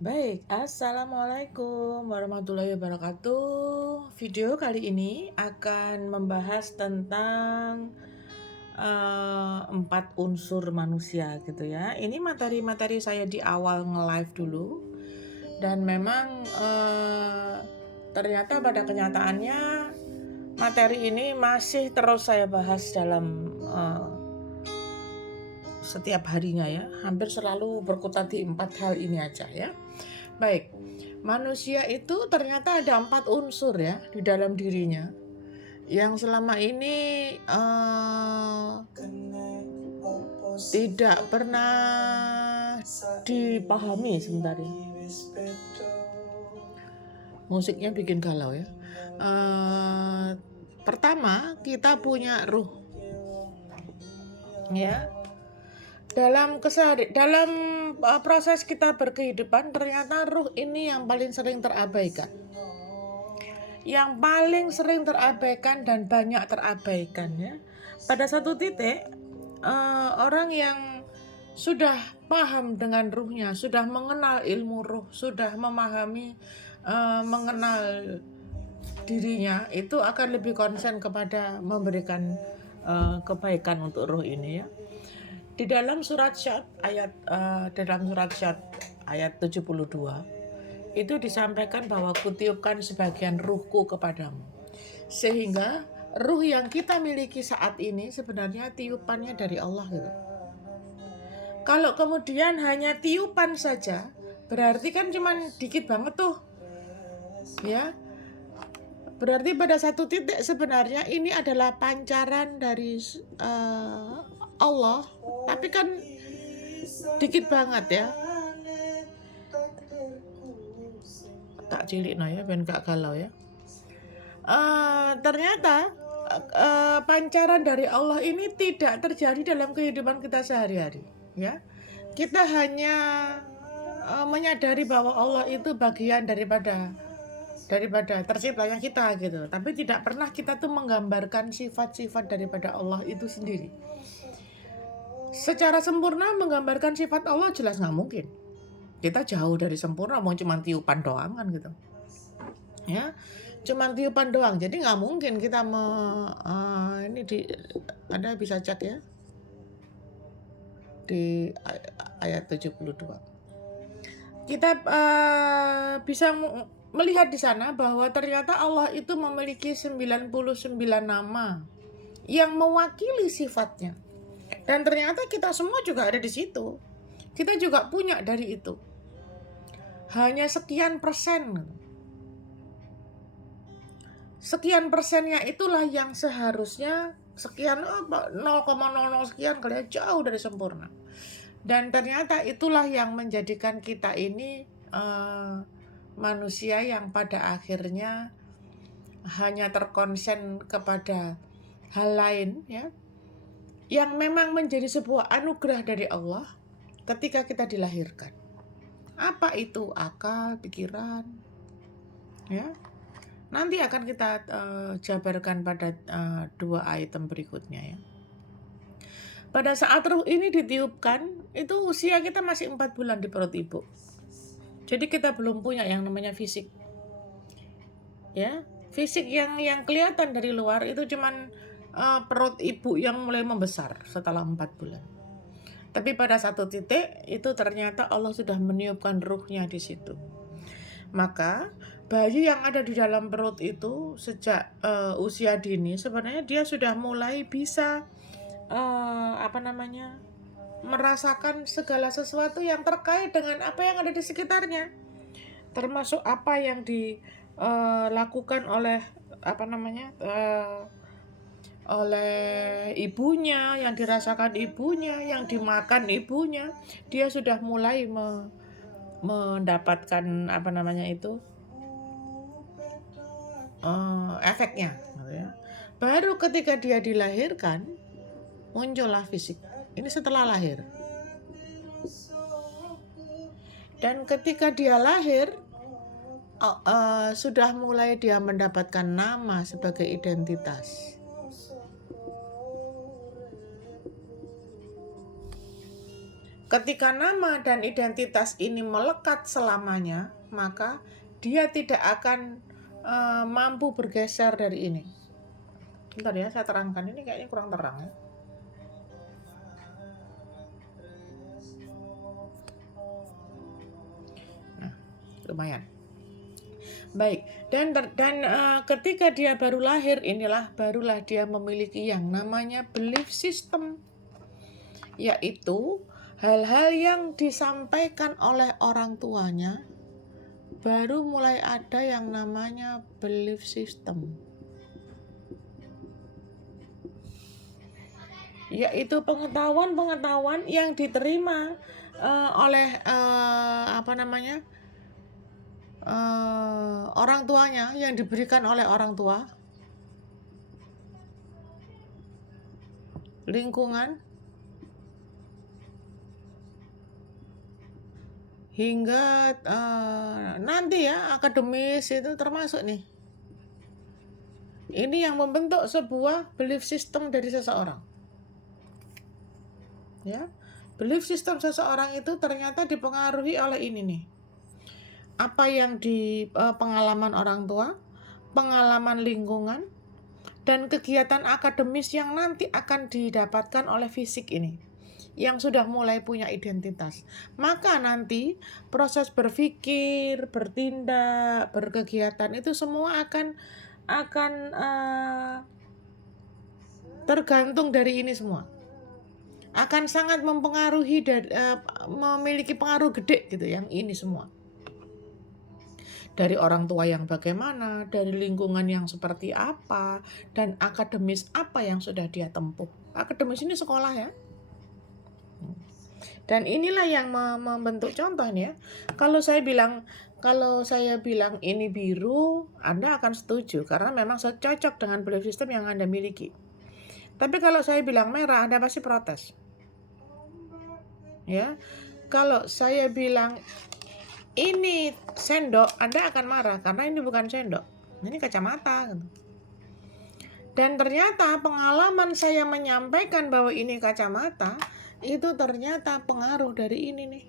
Baik, Assalamualaikum warahmatullahi wabarakatuh. Video kali ini akan membahas tentang 4 unsur manusia gitu ya. Ini materi-materi saya di awal nge-live dulu dan memang ternyata pada kenyataannya materi ini masih terus saya bahas dalam setiap harinya ya. Hampir selalu berkutat di 4 hal ini aja ya. Baik, manusia itu ternyata ada 4 unsur ya di dalam dirinya yang selama ini tidak pernah dipahami. Sebentar ya, musiknya bikin galau ya. Pertama, kita punya ruh ya. Dalam proses kita berkehidupan, ternyata ruh ini yang paling sering terabaikan. Yang paling sering terabaikan dan banyak terabaikan ya. Pada satu titik, orang yang sudah paham dengan ruhnya, sudah mengenal ilmu ruh, sudah memahami, mengenal dirinya, itu akan lebih konsen kepada memberikan kebaikan untuk ruh ini ya. Di dalam surat Syad ayat 72 itu disampaikan bahwa kutiupkan sebagian ruhku kepadamu. Sehingga ruh yang kita miliki saat ini sebenarnya tiupannya dari Allah gitu. Kalau kemudian hanya tiupan saja, berarti kan cuman dikit banget tuh. Ya. Berarti pada satu titik sebenarnya ini adalah pancaran dari Allah, tapi kan dikit banget ya. Tak cilik ya, ben gak galau ya. Ternyata pancaran dari Allah ini tidak terjadi dalam kehidupan kita sehari-hari ya. Kita hanya menyadari bahwa Allah itu bagian daripada terciptanya kita gitu. Tapi tidak pernah kita tuh menggambarkan sifat-sifat daripada Allah itu sendiri. Secara sempurna menggambarkan sifat Allah jelas nggak mungkin. Kita jauh dari sempurna, mau cuma tiupan doang kan gitu. Ya, cuma tiupan doang. Jadi nggak mungkin kita ini Anda bisa cek ya di ayat 72. Kita bisa melihat di sana bahwa ternyata Allah itu memiliki 99 nama yang mewakili sifatnya. Dan ternyata kita semua juga ada di situ. Kita juga punya dari itu. Hanya sekian persen. Sekian persennya itulah yang seharusnya sekian 0,00 sekian kali jauh dari sempurna. Dan ternyata itulah yang menjadikan kita ini manusia yang pada akhirnya hanya terkonsen kepada hal lain ya, yang memang menjadi sebuah anugerah dari Allah ketika kita dilahirkan. Apa itu akal, pikiran ya. Nanti akan kita jabarkan pada 2 item berikutnya ya. Pada saat ruh ini ditiupkan, itu usia kita masih 4 bulan di perut ibu. Jadi kita belum punya yang namanya fisik. Ya, fisik yang kelihatan dari luar itu cuman perut ibu yang mulai membesar setelah 4 bulan. Tapi pada satu titik itu ternyata Allah sudah meniupkan ruhnya di situ. Maka bayi yang ada di dalam perut itu sejak usia dini sebenarnya dia sudah mulai bisa merasakan segala sesuatu yang terkait dengan apa yang ada di sekitarnya, termasuk apa yang dilakukan oleh oleh ibunya, yang dirasakan ibunya, yang dimakan ibunya. Dia sudah mulai mendapatkan efeknya ya. Baru ketika dia dilahirkan muncullah fisik. Ini setelah lahir. Dan ketika dia lahir sudah mulai dia mendapatkan nama sebagai identitas. Ketika nama dan identitas ini melekat selamanya, maka dia tidak akan mampu bergeser dari ini. Bentar ya, saya terangkan. Ini kayaknya kurang terang ya. Nah, lumayan. Baik, dan ketika dia baru lahir, barulah dia memiliki yang namanya belief system, yaitu hal-hal yang disampaikan oleh orang tuanya, baru mulai ada yang namanya belief system, yaitu pengetahuan yang diterima oleh orang tuanya, yang diberikan oleh orang tua, lingkungan, hingga nanti ya akademis itu termasuk nih. Ini yang membentuk sebuah belief system dari seseorang. Ya, belief system seseorang itu ternyata dipengaruhi oleh ini nih. Apa yang di pengalaman orang tua, pengalaman lingkungan, dan kegiatan akademis yang nanti akan didapatkan oleh fisik ini, yang sudah mulai punya identitas. Maka nanti proses berpikir, bertindak, berkegiatan itu semua akan tergantung dari ini semua. Akan sangat mempengaruhi dan memiliki pengaruh gede gitu yang ini semua. Dari orang tua yang bagaimana, dari lingkungan yang seperti apa, dan akademis apa yang sudah dia tempuh. Akademis ini sekolah ya. Dan inilah yang membentuk contoh ini ya. Kalau saya bilang ini biru, Anda akan setuju karena memang cocok dengan belief system yang Anda miliki. Tapi kalau saya bilang merah, Anda pasti protes. Ya. Kalau saya bilang ini sendok, Anda akan marah karena ini bukan sendok, ini kacamata. Dan ternyata pengalaman saya menyampaikan bahwa ini kacamata, itu ternyata pengaruh dari ini nih.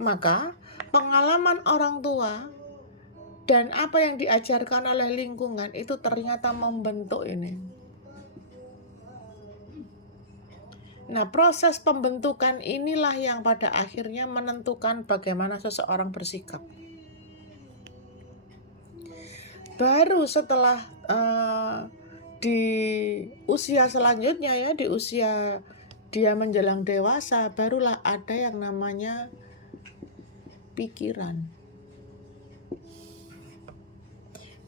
Maka pengalaman orang tua dan apa yang diajarkan oleh lingkungan itu ternyata membentuk ini. Nah, proses pembentukan inilah yang pada akhirnya menentukan bagaimana seseorang bersikap. Baru setelah di usia selanjutnya ya, di usia dia menjelang dewasa, barulah ada yang namanya pikiran.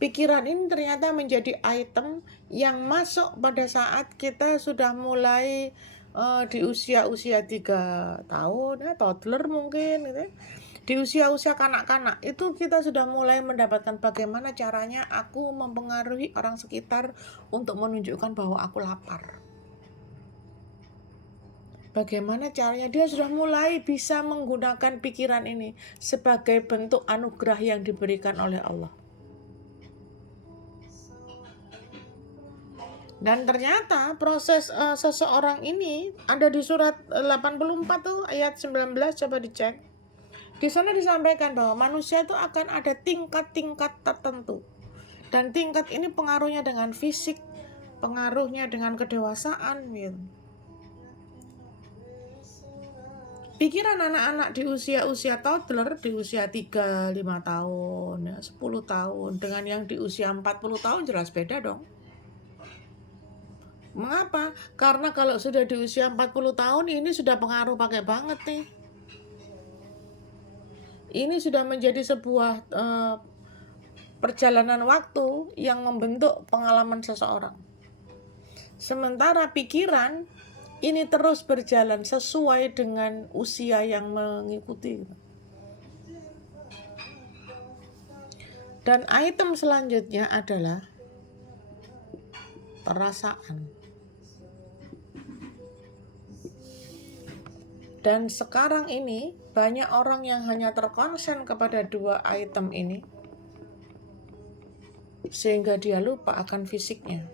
Pikiran ini ternyata menjadi item yang masuk pada saat kita sudah mulai di usia-usia 3 tahun ya, toddler mungkin gitu. Di usia-usia kanak-kanak itu kita sudah mulai mendapatkan bagaimana caranya aku mempengaruhi orang sekitar untuk menunjukkan bahwa aku lapar. Bagaimana caranya dia sudah mulai bisa menggunakan pikiran ini sebagai bentuk anugerah yang diberikan oleh Allah. Dan ternyata proses seseorang ini ada di surat 84 tuh ayat 19, coba dicek. Di sana disampaikan bahwa manusia itu akan ada tingkat-tingkat tertentu. Dan tingkat ini pengaruhnya dengan fisik, pengaruhnya dengan kedewasaan gitu. Pikiran anak-anak di usia-usia toddler, di usia 3-5 tahun, ya, 10 tahun, dengan yang di usia 40 tahun jelas beda dong. Mengapa? Karena kalau sudah di usia 40 tahun ini sudah pengaruh pakai banget nih. Ini sudah menjadi sebuah perjalanan waktu yang membentuk pengalaman seseorang. Sementara pikiran ini terus berjalan sesuai dengan usia yang mengikuti. Dan item selanjutnya adalah perasaan. Dan sekarang ini banyak orang yang hanya terkonsen kepada 2 item ini, sehingga dia lupa akan fisiknya.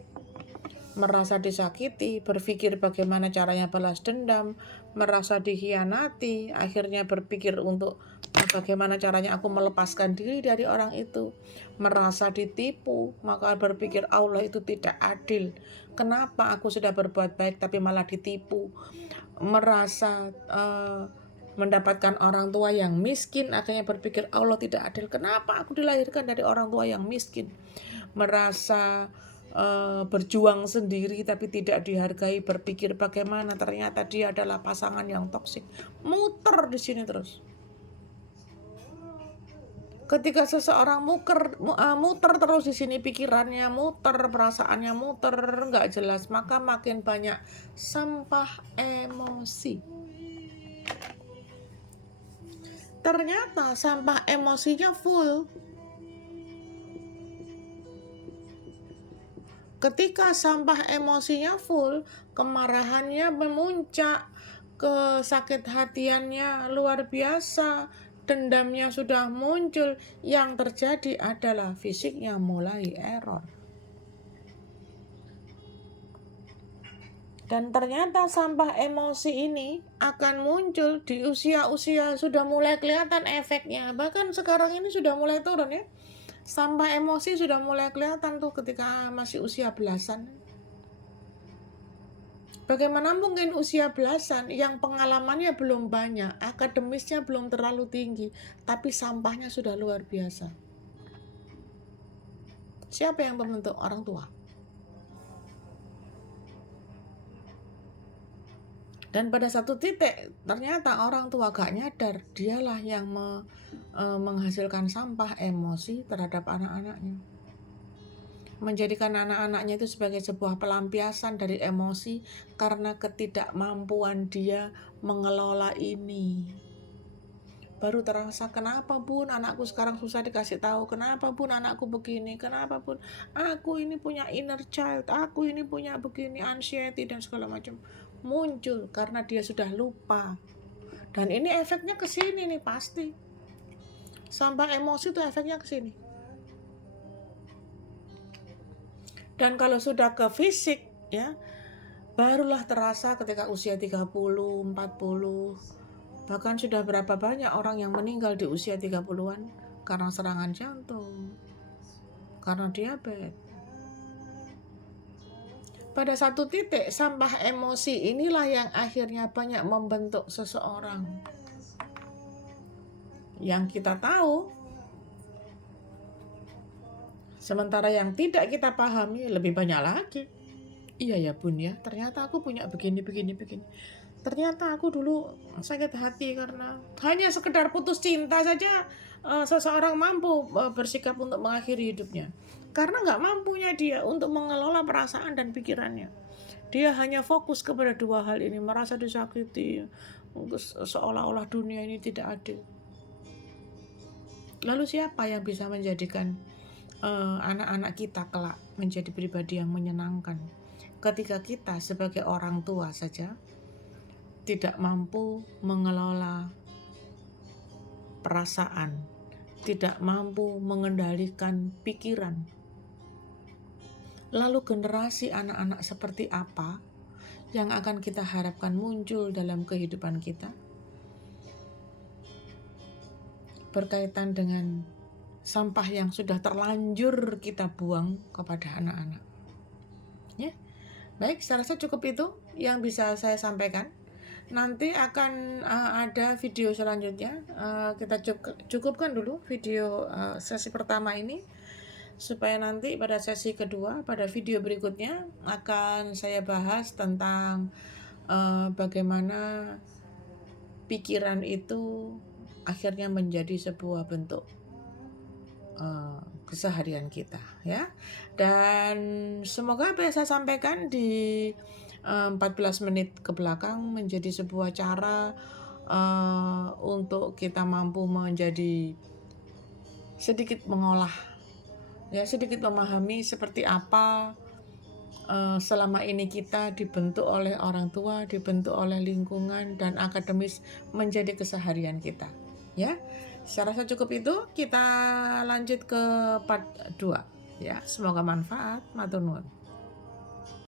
merasa disakiti, berpikir bagaimana caranya balas dendam, merasa dikhianati, akhirnya berpikir untuk bagaimana caranya aku melepaskan diri dari orang itu, merasa ditipu, maka berpikir Allah itu tidak adil. Kenapa aku sudah berbuat baik tapi malah ditipu? Merasa mendapatkan orang tua yang miskin, akhirnya berpikir Allah tidak adil. Kenapa aku dilahirkan dari orang tua yang miskin? Merasa berjuang sendiri tapi tidak dihargai, berpikir bagaimana ternyata dia adalah pasangan yang toksik. Muter di sini terus. Ketika seseorang muter terus di sini, pikirannya muter, perasaannya muter, nggak jelas, maka makin banyak sampah emosi. Ternyata sampah emosinya full. Ketika sampah emosinya full, kemarahannya memuncak, kesakit hatiannya luar biasa, dendamnya sudah muncul, yang terjadi adalah fisiknya mulai error. Dan ternyata sampah emosi ini akan muncul di usia-usia sudah mulai kelihatan efeknya. Bahkan sekarang ini sudah mulai turun ya. Sampah emosi sudah mulai kelihatan tuh ketika masih usia belasan. Bagaimana mungkin usia belasan yang pengalamannya belum banyak, akademisnya belum terlalu tinggi, tapi sampahnya sudah luar biasa. Siapa yang membentuk? Orang tua. Dan pada satu titik ternyata orang tua gak nyadar, dialah yang menghasilkan sampah emosi terhadap anak-anaknya. Menjadikan anak-anaknya itu sebagai sebuah pelampiasan dari emosi karena ketidakmampuan dia mengelola ini. Baru terasa, kenapa bun anakku sekarang susah dikasih tahu, kenapa bun anakku begini, kenapa bun aku ini punya inner child, aku ini punya begini, anxiety dan segala macam. Muncul karena dia sudah lupa. Dan ini efeknya ke sini nih pasti. Sampah emosi itu efeknya ke sini. Dan kalau sudah ke fisik ya, barulah terasa ketika usia 30, 40. Bahkan sudah berapa banyak orang yang meninggal di usia 30-an karena serangan jantung, karena diabetes. Pada satu titik sampah emosi inilah yang akhirnya banyak membentuk seseorang. Yang kita tahu, sementara yang tidak kita pahami lebih banyak lagi. Iya ya bun ya, ternyata aku punya begini. Ternyata aku dulu sakit hati karena hanya sekedar putus cinta saja seseorang mampu bersikap untuk mengakhiri hidupnya. Karena gak mampunya dia untuk mengelola perasaan dan pikirannya. Dia hanya fokus kepada dua hal ini, merasa disakiti, seolah-olah dunia ini tidak adil. Lalu siapa yang bisa menjadikan anak-anak kita kelak menjadi pribadi yang menyenangkan? Ketika kita sebagai orang tua saja tidak mampu mengelola perasaan, tidak mampu mengendalikan pikiran. Lalu generasi anak-anak seperti apa yang akan kita harapkan muncul dalam kehidupan kita? Berkaitan dengan sampah yang sudah terlanjur kita buang kepada anak-anak. Ya. Baik, saya rasa cukup itu yang bisa saya sampaikan. Nanti akan ada video selanjutnya. Kita cukupkan dulu video sesi pertama ini, supaya nanti pada sesi kedua, pada video berikutnya akan saya bahas tentang bagaimana pikiran itu akhirnya menjadi sebuah bentuk keseharian kita ya. Dan semoga apa yang saya sampaikan di 14 menit ke belakang menjadi sebuah cara untuk kita mampu menjadi sedikit mengolah ya, sedikit memahami seperti apa selama ini kita dibentuk oleh orang tua, dibentuk oleh lingkungan dan akademis menjadi keseharian kita ya. Saya rasa cukup itu, kita lanjut ke part 2 ya. Semoga manfaat. Matur nuwun.